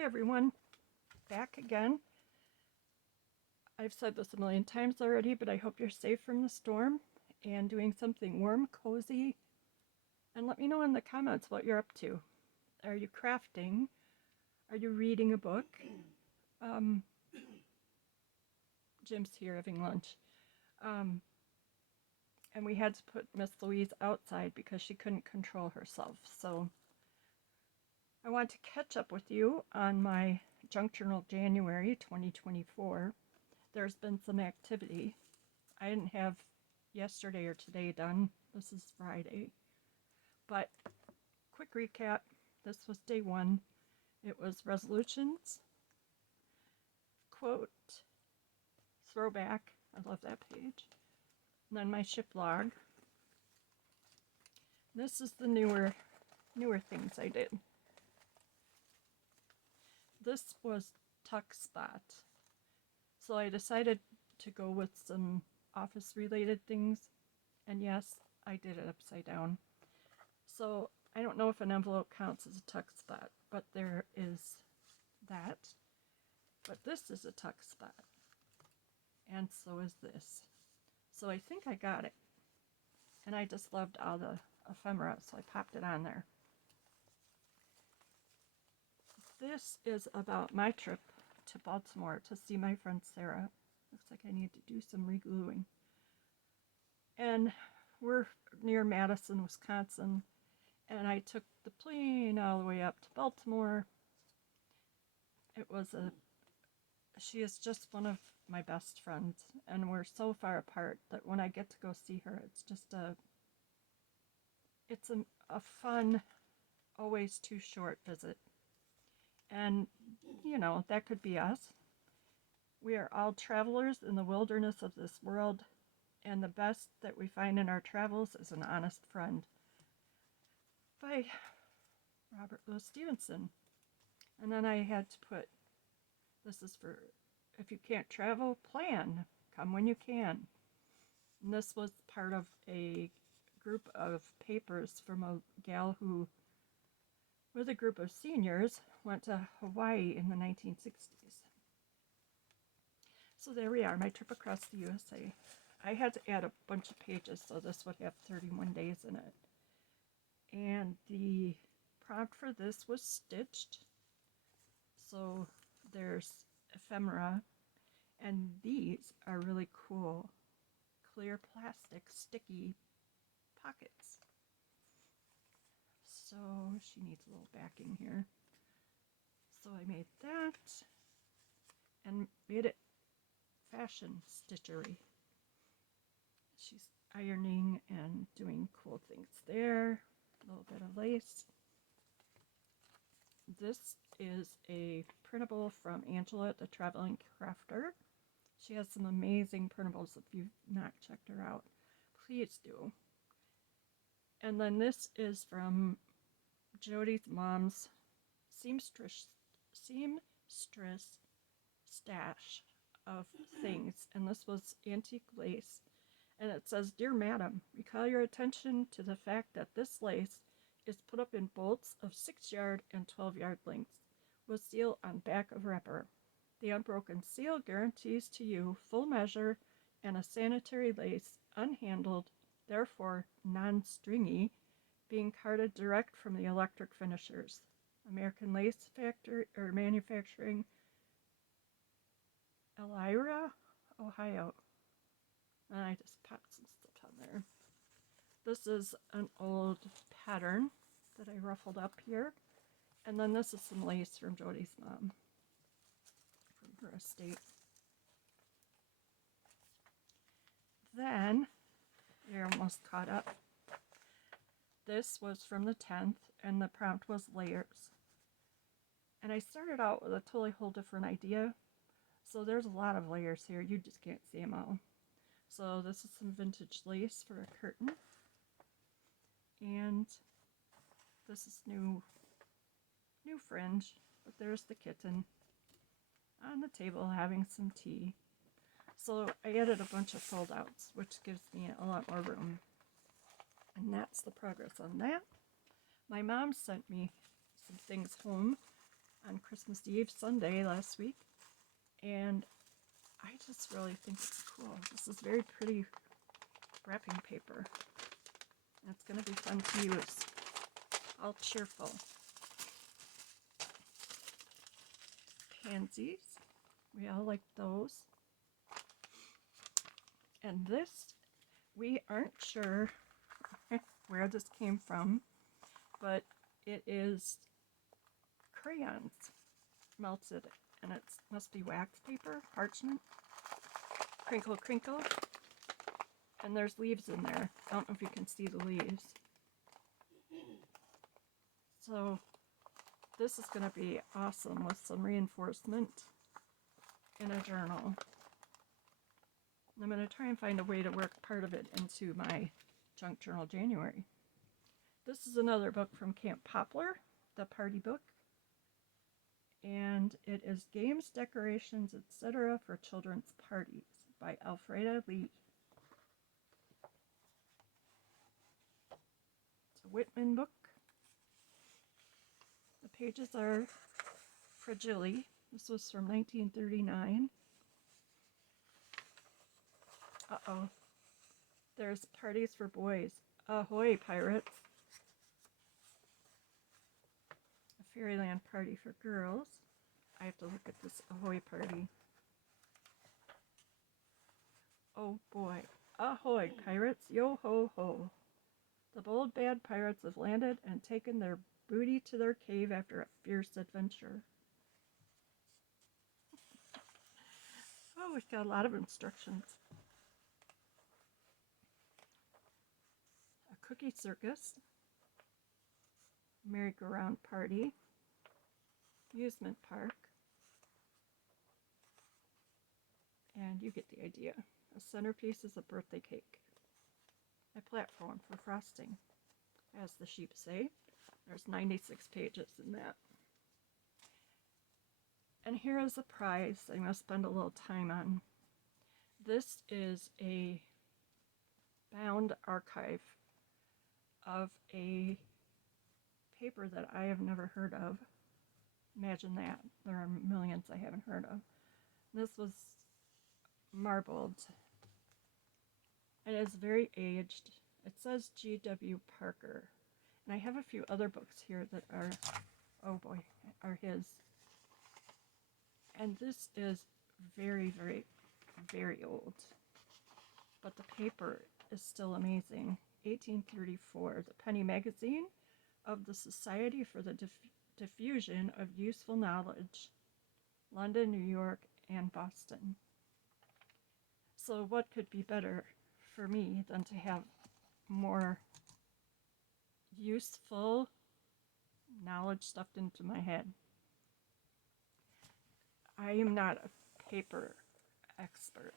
Hi everyone, back again. I've said this a million times already, but I hope you're safe from the storm and doing something warm, cozy. And let me know in the comments what you're up to. Are you crafting? Are you reading a book? Um, Jim's here having lunch. Um, and we had to put Miss Louise outside because she couldn't control herself. So I want to catch up with you on my junk journal January 2024. There's been some activity. I didn't have yesterday or today done. This is Friday. But quick recap, this was day one. It was resolutions, quote, throwback. I love that page. And then my ship log. This is the newer things I did. This was tuck spot. So I decided to go with some office related things. And yes, I did it upside down. So I don't know if an envelope counts as a tuck spot, but there is that. But this is a tuck spot. And so is this. So I think I got it. And I just loved all the ephemera, so I popped it on there. This is about my trip to Baltimore to see my friend Sarah. Looks like I need to do some re-gluing. And we're near Madison, Wisconsin. And I took the plane all the way up to Baltimore. She is just one of my best friends, and we're so far apart that when I get to go see her, it's a fun, always too short visit. And, that could be us. We are all travelers in the wilderness of this world, and the best that we find in our travels is an honest friend. By Robert Louis Stevenson. And then I had to put, this is for, if you can't travel, plan. Come when you can. And this was part of a group of papers from a gal who, with a group of seniors, went to Hawaii in the 1960s. So there we are, my trip across the USA. I had to add a bunch of pages, so this would have 31 days in it. And the prompt for this was stitched. So there's ephemera, and these are really cool clear plastic sticky pockets. So she needs a little backing here. So I made that and made it fashion stitchery. She's ironing and doing cool things there. A little bit of lace. This is a printable from Angela the Traveling Crafter. She has some amazing printables. If you've not checked her out, please do. And then this is from Jody's mom's seamstress stash of things. And this was antique lace. And it says, "Dear Madam, we call your attention to the fact that this lace is put up in bolts of 6-yard and 12-yard lengths, with seal on back of wrapper. The unbroken seal guarantees to you full measure and a sanitary lace, unhandled, therefore non-stringy, being carded direct from the electric finishers. American Lace Factory or Manufacturing, Elmira, Ohio." And I just popped some stuff on there. This is an old pattern that I ruffled up here. And then this is some lace from Jody's mom, from her estate. Then, you're almost caught up. This was from the 10th, and the prompt was layers. And I started out with a totally whole different idea. So there's a lot of layers here, you just can't see them all. So this is some vintage lace for a curtain. And this is new fringe, but there's the kitten on the table having some tea. So I added a bunch of fold outs, which gives me a lot more room. And that's the progress on that. My mom sent me some things home on Christmas Eve Sunday last week, and I just really think it's cool. This is very pretty wrapping paper. And it's going to be fun to use. All cheerful. Pansies. We all like those. And this, we aren't sure where this came from, but it is crayons melted, and it must be wax paper, parchment. Crinkle, crinkle. And there's leaves in there. I don't know if you can see the leaves. So this is going to be awesome with some reinforcement in a journal. I'm going to try and find a way to work part of it into my Junk Journal January. This is another book from Camp Poplar, the party book. And it is Games, Decorations, etc. for Children's Parties by Alfreda Lee. It's a Whitman book. The pages are fragile. This was from 1939. Uh-oh. There's parties for boys. Ahoy, pirates. A Fairyland party for girls. I have to look at this ahoy party. Oh boy. Ahoy, pirates. Yo ho ho. The bold bad pirates have landed and taken their booty to their cave after a fierce adventure. Oh, we've got a lot of instructions. A cookie circus, merry-go-round party, amusement park, and you get the idea. A centerpiece is a birthday cake, a platform for frosting. As the sheep say, there's 96 pages in that. And here is a prize I must spend a little time on. This is a bound archive of a paper that I have never heard of. Imagine that. There are millions I haven't heard of. This was marbled, and it's very aged. It says G.W. Parker, and I have a few other books here that are, oh boy, are his. And this is very, very, very old, but the paper is still amazing. 1834, the Penny Magazine of the Society for the Diffusion of Useful Knowledge, London, New York, and Boston. So what could be better for me than to have more useful knowledge stuffed into my head? I am not a paper expert,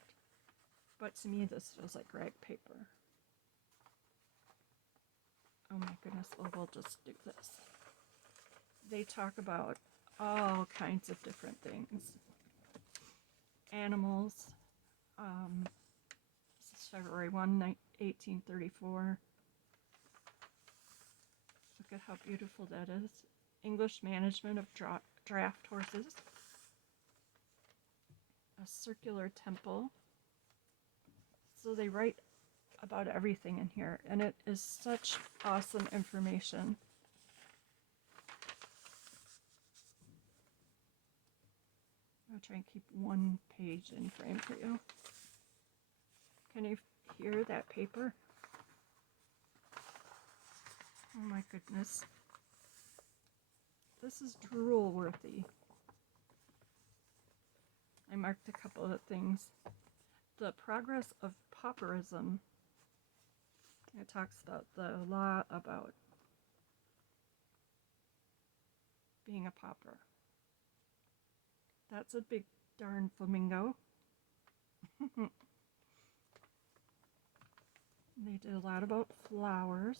but to me this feels like rag paper. Oh my goodness, well, we'll just do this. They talk about all kinds of different things. Animals. This is February 1, 1834. Look at how beautiful that is. English management of draft horses. A circular temple. So they write about everything in here, and it is such awesome information. I'll try and keep one page in frame for you. Can you hear that paper? Oh my goodness. This is drool worthy. I marked a couple of things. The progress of pauperism. It talks about the law about being a pauper. That's a big darn flamingo. They did a lot about flowers.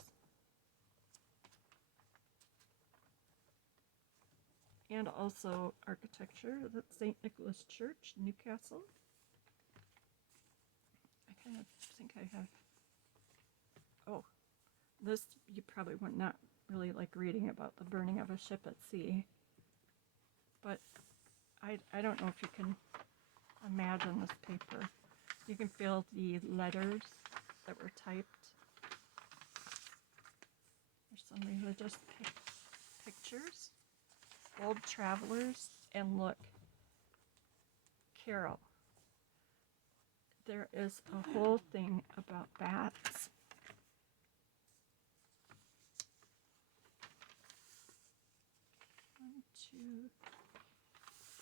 And also architecture. That's St. Nicholas Church, Newcastle. I kind of think I have... Oh, this you probably would not really like reading about the burning of a ship at sea. but I don't know if you can imagine this paper. You can feel the letters that were typed. There's some religious pictures, old travelers, and look, Carol. There is a whole thing about bats. One, two,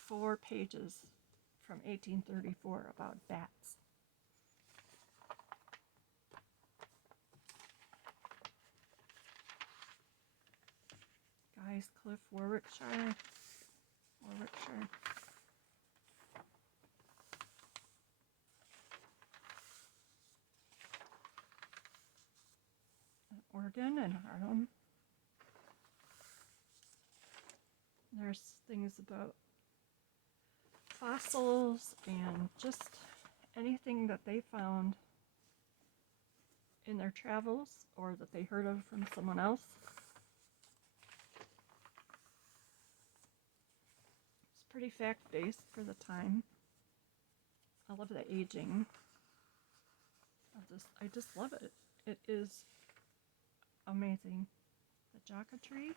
4 pages from 1834 about bats. Guys, Cliff, Warwickshire. Oregon and Harlem. There's things about fossils and just anything that they found in their travels or that they heard of from someone else. It's pretty fact-based for the time. I love the aging of this. I just love it. It is amazing. The Yucca tree.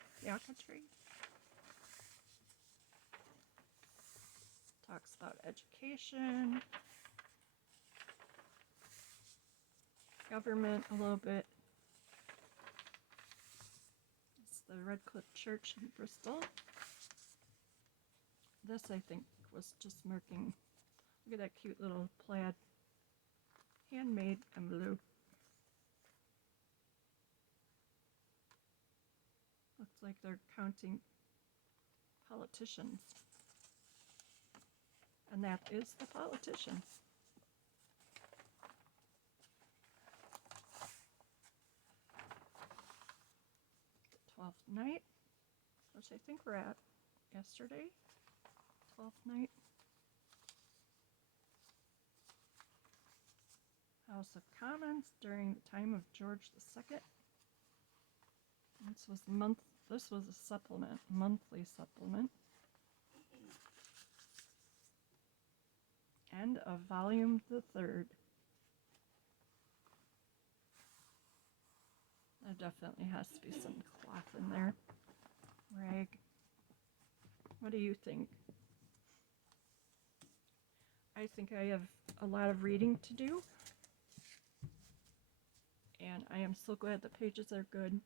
Talks about education, government a little bit. It's the Redcliffe Church in Bristol. This, I think, was just marking. Look at that cute little plaid handmade envelope. Looks like they're counting politicians. And that is the politician. The 12th night, which I think we're at yesterday. 12th night. House of Commons during the time of George II. This was a supplement, monthly supplement. And of volume the 3rd. There definitely has to be some cloth in there. Rag. What do you think? I think I have a lot of reading to do. And I am so glad the pages are good.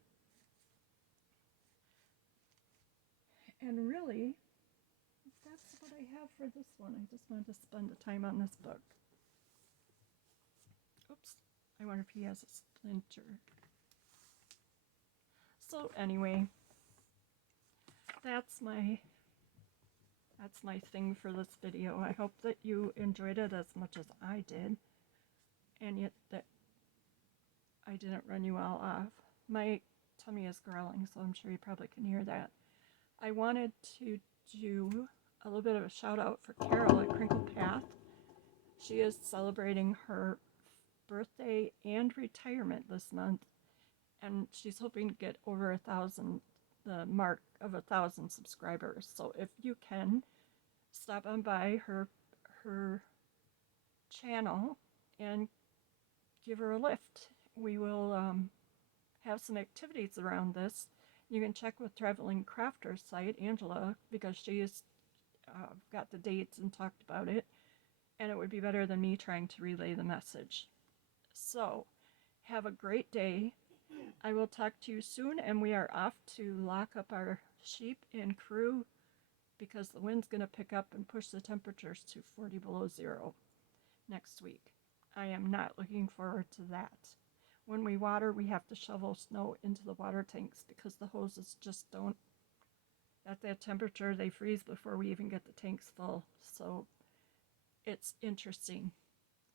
And really, that's what I have for this one. I just wanted to spend the time on this book. Oops, I wonder if he has a splinter. So anyway, that's my thing for this video. I hope that you enjoyed it as much as I did, and yet that I didn't run you all off. My tummy is growling, so I'm sure you probably can hear that. I wanted to do a little bit of a shout out for Carol at Crinkle Path. She is celebrating her birthday and retirement this month, and she's hoping to get over 1,000, the mark of 1,000 subscribers. So if you can, stop on by her channel and give her a lift. We will have some activities around this. You can check with Traveling Crafter's site, Angela, because she's got the dates and talked about it, and it would be better than me trying to relay the message. So, have a great day. I will talk to you soon, and we are off to lock up our sheep and crew because the wind's going to pick up and push the temperatures to 40 below zero next week. I am not looking forward to that. When we water, we have to shovel snow into the water tanks because the hoses just don't, at that temperature, they freeze before we even get the tanks full. So it's interesting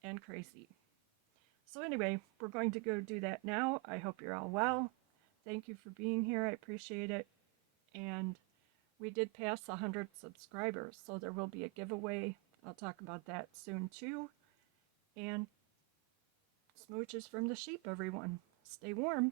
and crazy. So anyway, we're going to go do that now. I hope you're all well. Thank you for being here. I appreciate it. And we did pass 100 subscribers, so there will be a giveaway. I'll talk about that soon too. And smooches from the sheep, everyone. Stay warm.